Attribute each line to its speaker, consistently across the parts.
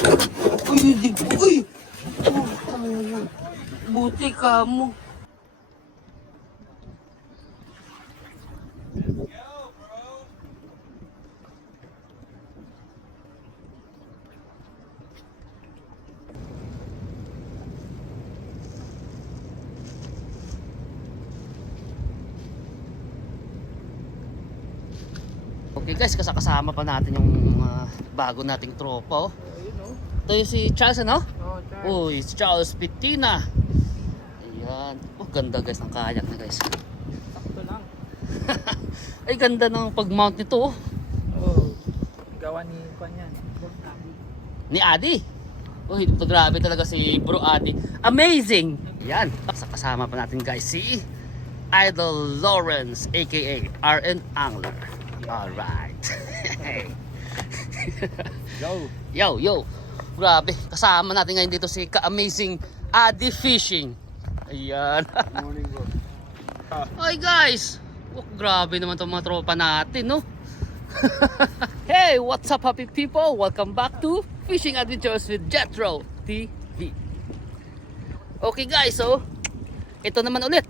Speaker 1: Uy, hindi. Uy! Buti ka mo. Okay guys, kasakasama pa natin yung mga bago nating tropa oh. Ito yung si Charles ano?
Speaker 2: Oh,
Speaker 1: Uy, si Charles Pitina. Ayan. Oh, ganda guys ng kayak na guys.
Speaker 2: sakto lang.
Speaker 1: Ay, ganda ng pag-mount nito oh.
Speaker 2: Oh, gawa ni Panyan.
Speaker 1: Ni Adi. Uy, ito grabe talaga si Bro Adi. Amazing! Yan. Kasama pa natin guys si Idol Lawrence aka RN Angler. Alright.
Speaker 2: Yo.
Speaker 1: Yo, yo. Grabe. Kasama natin ngayon dito si ka-amazing Adi Fishing. Ayan.
Speaker 2: Morning bro.
Speaker 1: Hi guys! Oh, grabe naman itong mga tropa natin, no? hey, what's up happy people? Welcome back to Fishing Adventures with Jetro TV. Okay guys, so ito naman ulit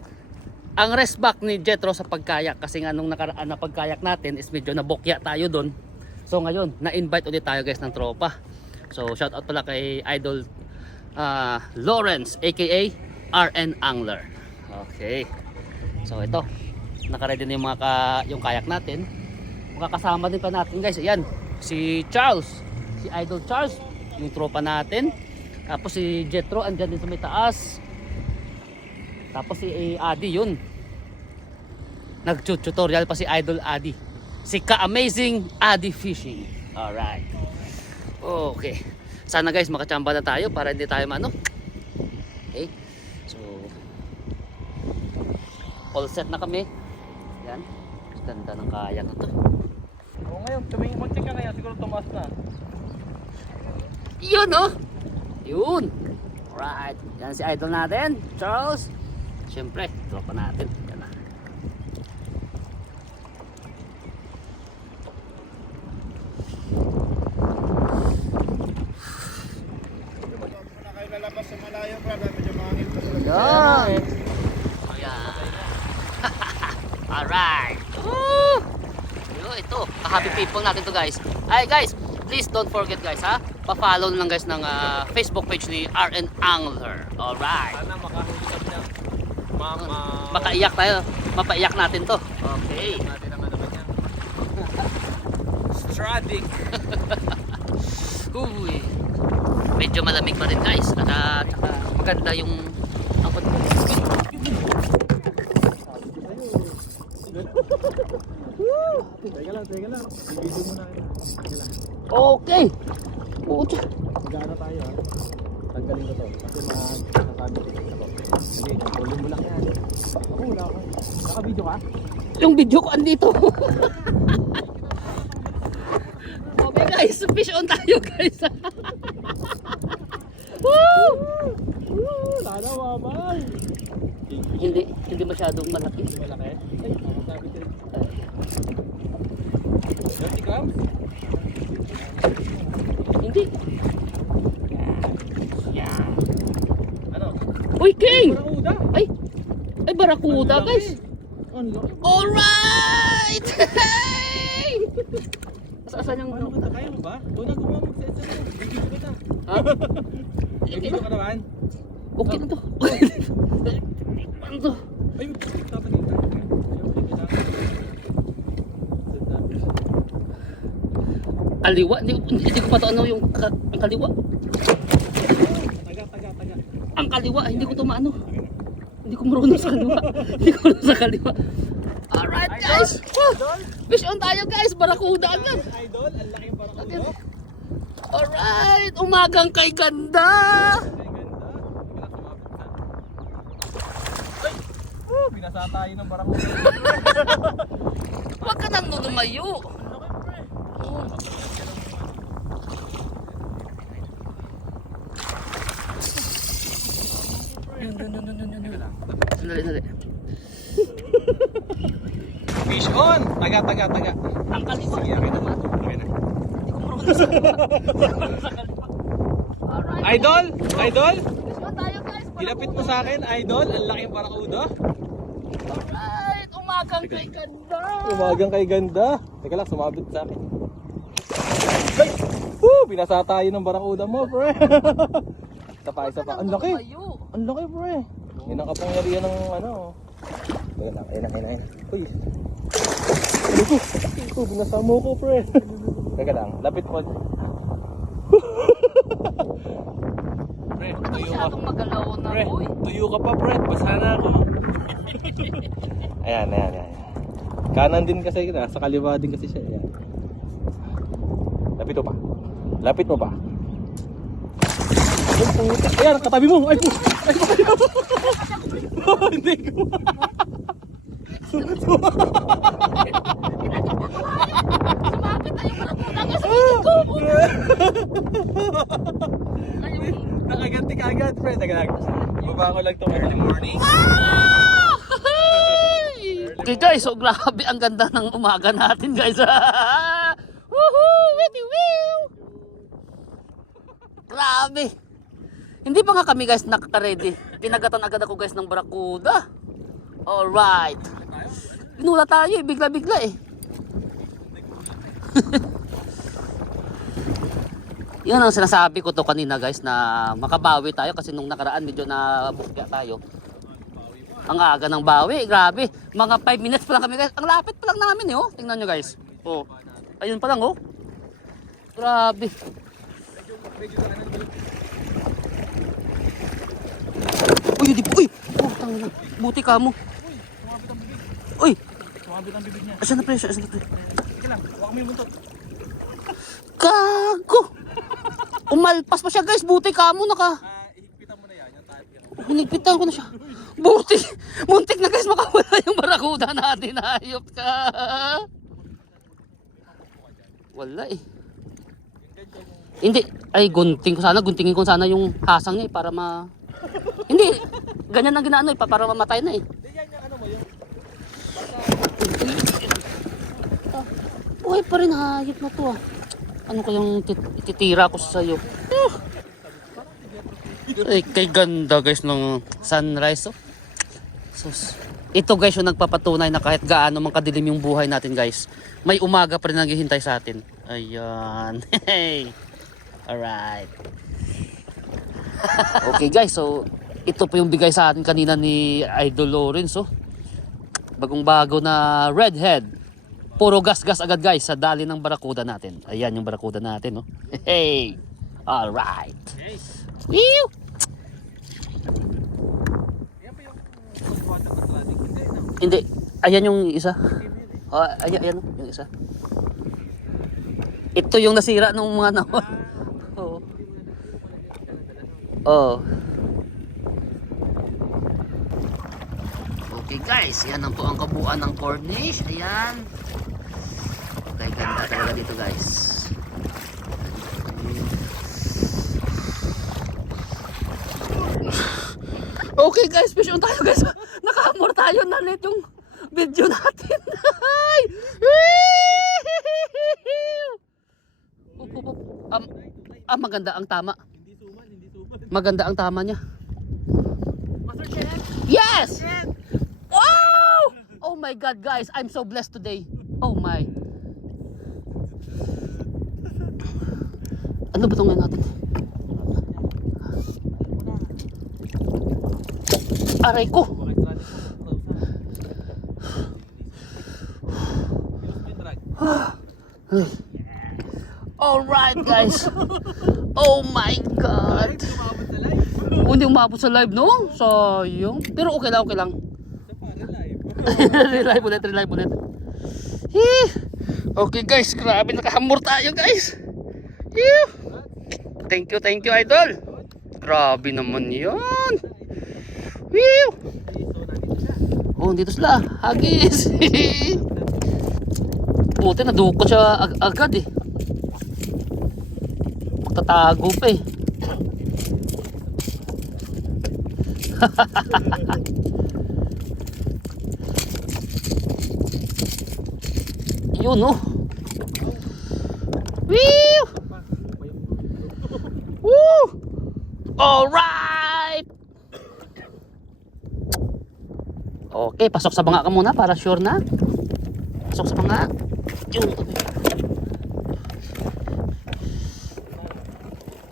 Speaker 1: ang rest back ni Jetro sa pagkayak kasi nga nung nakaraan na pagkayak natin is medyo nabokya tayo doon. So ngayon, na-invite ulit tayo guys ng tropa. So shout out pala kay Idol ah, Lawrence aka RN Angler. Okay. So ito, naka-ready na yung mga ka, yung kayak natin. Makakasama din pa natin guys. Ayan, si Charles, si Idol Charles, yung tropa natin. Tapos si Jetro andyan din sa may taas. Tapos si eh, Adi yun. Nag-tutorial pa si Idol Adi. Si ka-amazing Adi Fishing. Alright. Okay. Sana guys makachamba na tayo para hindi tayo mano. Okay. So all set na kami. Yan. Ganda ng kaya na to.
Speaker 2: Oh, ngayon, tumingin mo check ka ngayon, siguro tumaas na.
Speaker 1: Yun oh. Yun. Alright. Yan si idol natin, Charles. Siyempre, tropa natin. Yan na.
Speaker 3: na kayo lalabas sa malayo, brad. Medyo mahangin pa sila.
Speaker 1: Yan. Ayan. Alright. Woo! Yo, ito. Happy people natin to guys. Ay guys, please don't forget guys ha. Pa-follow lang guys ng ah, Facebook page ni RN Angler. Alright.
Speaker 2: Sana makahuli kami ng mama.
Speaker 1: Makaiyak tayo. Mapaiyak natin to. Okay.
Speaker 2: Natin naman naman yan. Stradic.
Speaker 1: Uy. Medyo malamig pa rin guys. At tsaka maganda yung ang
Speaker 2: Teka lang, teka lang. Video muna kita. Teka lang.
Speaker 1: Okay. Pucha.
Speaker 2: Gana tayo ha. Tanggalin ko to. Kasi masasabi ko ito. Sige, volume mo lang yan. Ako wala ako. Naka-video ka?
Speaker 1: Yung video ko andito. okay guys, fish on tayo guys. Woo!
Speaker 2: Woo! Sana mabay!
Speaker 1: Hindi hindi masyadong malaki.
Speaker 2: Malaki? Ay, sabi ko. 30 grams?
Speaker 1: Hindi.
Speaker 2: Ano?
Speaker 1: Uy, King!
Speaker 2: Parang uda!
Speaker 1: Ay, ay barakuda guys. Alright! Hey! Asa-asan yung
Speaker 2: Paano kita kaya mo ba? Doon na gumawa mag-set sa mo. Video kita.
Speaker 1: Ha? Okay
Speaker 2: Video
Speaker 1: na.
Speaker 2: ka naman.
Speaker 1: Okay na to. Ano to?
Speaker 2: Ay, tatagin ka.
Speaker 1: Kaliwa? Hindi, hindi ko pa to ano yung ka, ang kaliwa.
Speaker 2: Taga, taga, taga.
Speaker 1: Ang kaliwa, hindi ko to maano. Hindi ko marunong sa kaliwa. hindi ko marunong sa kaliwa. Alright guys! Fish on tayo guys! Barakuda agad!
Speaker 2: Idol, ang laki parang ulo.
Speaker 1: Alright! Umagang kay ganda!
Speaker 2: Woo! Binasa tayo ng barang ulo.
Speaker 1: Huwag ka nang nunumayo! Yun, yun, yun, yun, yun, yun, yun. Sandali, sandali.
Speaker 2: Fish on! Taga, taga, taga.
Speaker 1: Ang kaliwa.
Speaker 2: Sige, akin na. Akin na. Idol? Idol? Ilapit mo sa akin, idol. Ang laking barakuda.
Speaker 1: Alright, umagang kay ganda.
Speaker 2: Umagang kay ganda. Teka lang, sumabit sa akin. Woo! Binasa tayo ng barakuda mo, pre. isa pa, isa pa. Ang laki. Ang laki, pre. Yan ang kapangyarihan ng ano. Ayun na, ayun na, ayun na. Uy. Ano to? Ito, binasa mo ko, pre. Teka lang, lapit mo. pre, tuyo ka.
Speaker 1: Masyadong magalaw na
Speaker 2: Pre,
Speaker 1: boy.
Speaker 2: tuyo ka pa, pre. Basa na ako. ayan, ayan, ayan. Kanan din kasi, nasa kaliwa din kasi siya. Ayan. Lapit mo pa. Lapit mo pa. Ayan, katabi mo. Ay, pu- ay, ayaw. Hindi ko. Nakaganti ka agad, friend. Lang. Baba ko lang to early morning.
Speaker 1: Okay guys, so grabe ang ganda ng umaga natin guys. Woohoo! Witty woo! Grabe. Hindi pa nga kami guys nakaka-ready. Pinagatan agad ako guys ng barakuda. Alright. Pinula tayo eh, bigla-bigla eh. Yan ang sinasabi ko to kanina guys na makabawi tayo kasi nung nakaraan medyo na bukya tayo. Ang aga ng bawi, grabe. Mga 5 minutes pa lang kami guys. Ang lapit pa lang namin eh oh. Tingnan nyo guys. Oh. Ayun pa lang oh. Grabe. Uy, po. Uy! Oh, tanga. Buti ka mo. Uy!
Speaker 2: Sumabit ang bibig niya.
Speaker 1: Asan na pre? Asan na pre?
Speaker 2: Teka lang, huwag mo yung buntot.
Speaker 1: Gago! Umalpas pa siya guys. Buti ka mo naka.
Speaker 2: Ihigpitan mo na yan. Yung tayo.
Speaker 1: Hinigpitan ko na siya. Buti! Muntik na guys makawala yung barakuda natin. Hayop ka! Wala eh. Hindi. Ay, gunting ko sana. Guntingin ko sana yung hasang niya eh, para ma... Hindi. Ganyan ang ginaano eh. pa- Para mamatay na eh.
Speaker 2: Hindi yan yung ano mo yung
Speaker 1: Buhay pa rin hayop na to ah. Ano kayang tit- ititira ko sa iyo? Ay, kay ganda guys ng sunrise oh. Sus. Ito guys yung nagpapatunay na kahit gaano man kadilim yung buhay natin guys, may umaga pa rin naghihintay sa atin. Ayan. Hey. Alright. okay guys, so ito po yung bigay sa atin kanina ni Idol Lawrence oh. Bagong bago na redhead. Puro gas-gas agad guys sa dali ng barakuda natin. Ayan yung barakuda natin, no? Hey! Alright.
Speaker 2: Pa yung water Atlantic. Hindi.
Speaker 1: Ayan yung isa. Oh, ayan, ayan yung isa. Ito yung nasira ng mga naon. Oo. Oh. Okay guys, yan ang po ang kabuuan ng cornish. Ayan. Okay, ganda talaga dito guys. Okay guys, fish on tayo guys. Nakahamor tayo na late yung video natin. Ay! Um, ah, maganda ang tama. Maganda ang tama niya.
Speaker 2: Master Chef!
Speaker 1: Yes! My God, guys, I'm so blessed today. Oh my. Ano ba itong natin? Aray ko! Alright, guys. Oh my God. Hindi umabot sa live, no? Sayang. Pero okay lang, okay lang. Relive ulit, relive ulit. Hee. Okay guys, grabe nakahamor tayo guys. Hee. Thank you, thank you idol. Grabe naman yan. Hee. Oh, dito sila. Hagis. Buti nadukot siya ag- agad eh. Tatago pa eh. Yun oh. Woo! Woo! Alright! Okay, pasok sa banga ka muna para sure na. Pasok sa banga. Yun.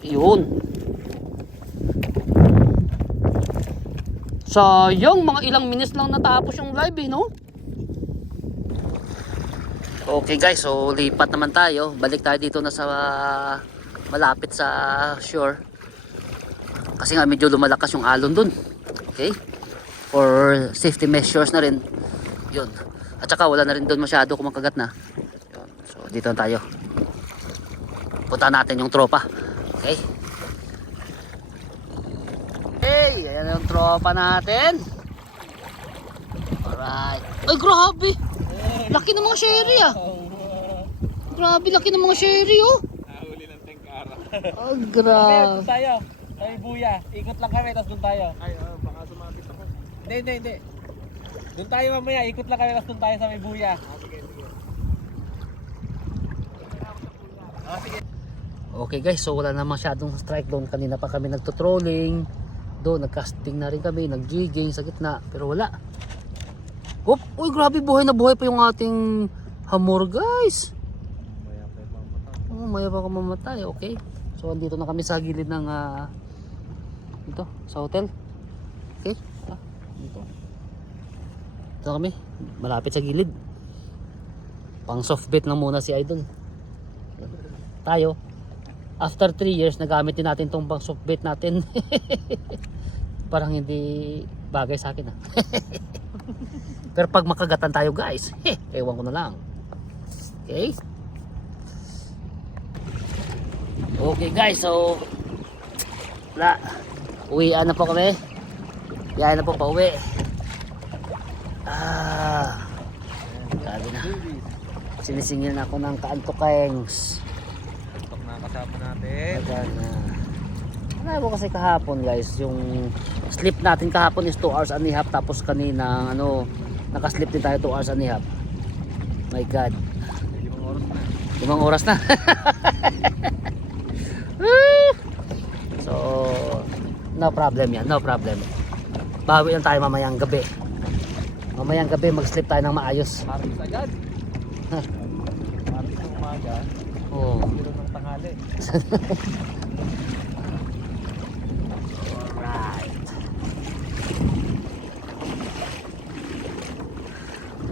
Speaker 1: Yun. Sayang, mga ilang minutes lang natapos yung live eh, no? Okay guys, so lipat naman tayo. Balik tayo dito na sa malapit sa shore. Kasi nga medyo lumalakas yung alon dun. Okay? For safety measures na rin. Yun. At saka wala na rin dun masyado kumakagat na. Yun. So dito na tayo. Punta natin yung tropa. Okay? Hey! Ayan yung tropa natin. Alright. Ay grabe! Laki ng mga sherry ah. Grabe, laki ng mga sherry oh.
Speaker 2: Nahuli ng tengkara.
Speaker 1: Oh, grabe.
Speaker 4: tayo. Ay, buya. Ikot lang kami, tapos doon tayo.
Speaker 3: Ay, oh, baka sumapit ako.
Speaker 4: Hindi, hindi, hindi. Doon tayo mamaya. Ikot lang kami, tapos doon tayo sa may buya.
Speaker 1: Okay guys, so wala na masyadong strike doon. Kanina pa kami nagto-trolling. Doon, nagcasting na rin kami, nag-jigging sa gitna. Pero wala. Hop! Uy, grabe, buhay na buhay pa yung ating hamor guys. Oh, maya pa ako mamatay, okay. So, andito na kami sa gilid ng ah, dito, sa hotel. Okay, ah, dito. Dito kami, malapit sa gilid. Pang soft bet lang muna si Idol. Tayo, after 3 years nagamit din natin tong pang soft bet natin parang hindi bagay sa akin ah. pero pag makagatan tayo guys heh, ewan ko na lang. Okay? Okay guys so wala uwian na po kami? Yan na po pa uwi ah grabe na. Sinisingil na ako ng kaantokengs.
Speaker 4: Tok na kasama natin.
Speaker 1: Ayan na. Ano ko kasi kahapon guys, yung sleep natin kahapon is 2 hours and a half tapos kanina ano, nakasleep din tayo 2 hours and a half. My God.
Speaker 4: Limang oras na.
Speaker 1: Limang oras na. so, no problem yan, no problem. Bawi lang tayo mamayang gabi. Mamayang gabi mag-sleep tayo ng maayos.
Speaker 4: Martis agad. Martis ng umaga.
Speaker 1: Oh.
Speaker 4: Pero ng tanghali.
Speaker 1: Alright.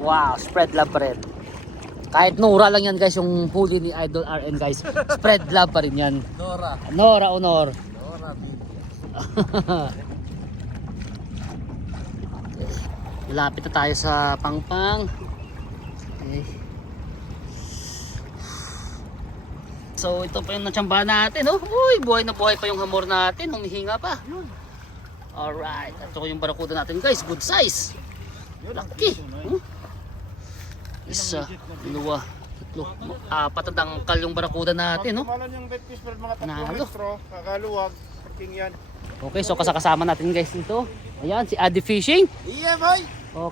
Speaker 1: Wow, spread love pa rin. Kahit Nora lang yan guys, yung huli ni Idol RN guys. Spread love pa rin yan.
Speaker 4: Nora.
Speaker 1: Nora Honor.
Speaker 4: Nora, baby.
Speaker 1: Malapit na tayo sa Pangpang. Okay. So ito pa yung natsambahan natin. Oh. Uy, buhay na buhay pa yung hamor natin. Humihinga pa. Alright. Ito yung barakuda natin guys. Good size. Laki. Hmm? Isa, dalawa, tatlo, apat na dangkal yung barakuda natin. No?
Speaker 3: Malan yung fish pero mga tatlong
Speaker 1: Nalo.
Speaker 3: kakaluwag, parking yan.
Speaker 1: Okay, so kasakasama natin guys dito. Ayan, si Addy Fishing.
Speaker 3: Yeah, boy!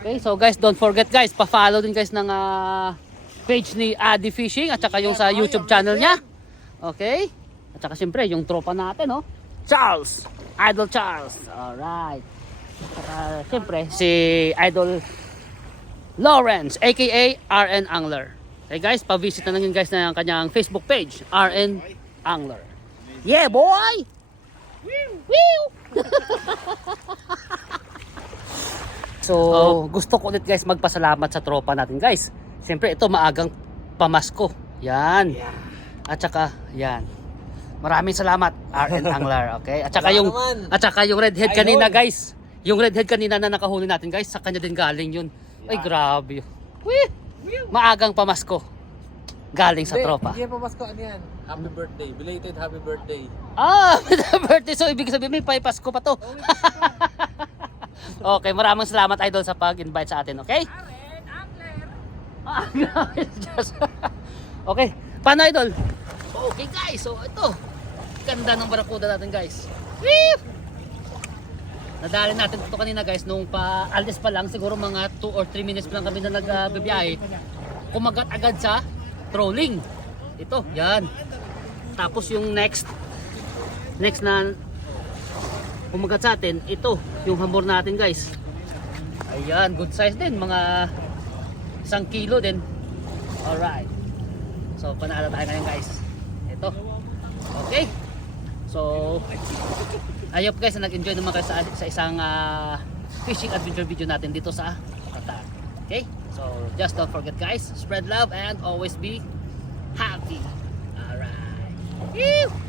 Speaker 1: Okay, so guys, don't forget guys, pa-follow din guys ng ah, page ni Addy Fishing at saka yung sa YouTube channel niya. Okay? At saka siyempre, yung tropa natin, no? Charles! Idol Charles! Alright. At saka siyempre, si Idol Lawrence, aka RN Angler. Okay guys, pa-visit na lang yun guys ng kanyang Facebook page, RN Angler. Yeah, boy! Woo! So, gusto ko ulit guys magpasalamat sa tropa natin guys. Siyempre ito maagang pamasko. Yan. At saka yan. Maraming salamat RN Angler, okay? At saka yung at saka yung redhead kanina guys. Yung redhead kanina na nakahuli natin guys, sa kanya din galing yun. Ay grabe. Wih! Maagang pamasko. Galing sa tropa.
Speaker 4: Hindi pamasko. Ano yan? Happy birthday. Belated happy birthday.
Speaker 1: Ah, birthday. So, ibig sabihin may paipasko pa to. okay, maraming salamat idol sa pag-invite sa atin, okay? Ah, grabe. Just- okay, paano idol? Okay guys, so ito. Ganda ng barakuda natin guys. Woo! Nadali natin ito kanina guys nung pa alis pa lang siguro mga 2 or 3 minutes pa lang kami na nagbibiyahe. Kumagat agad sa trolling. Ito, yan. Tapos yung next next na kumagat sa atin, ito, yung hamor natin guys. Ayan, good size din, mga isang kilo din. Alright. So, panalo tayo ngayon guys. Ito. Okay. So, I hope guys na nag-enjoy naman kayo sa, sa isang ah, fishing adventure video natin dito sa Qatar. Okay? So, just don't forget guys, spread love and always be happy. Alright. Woo!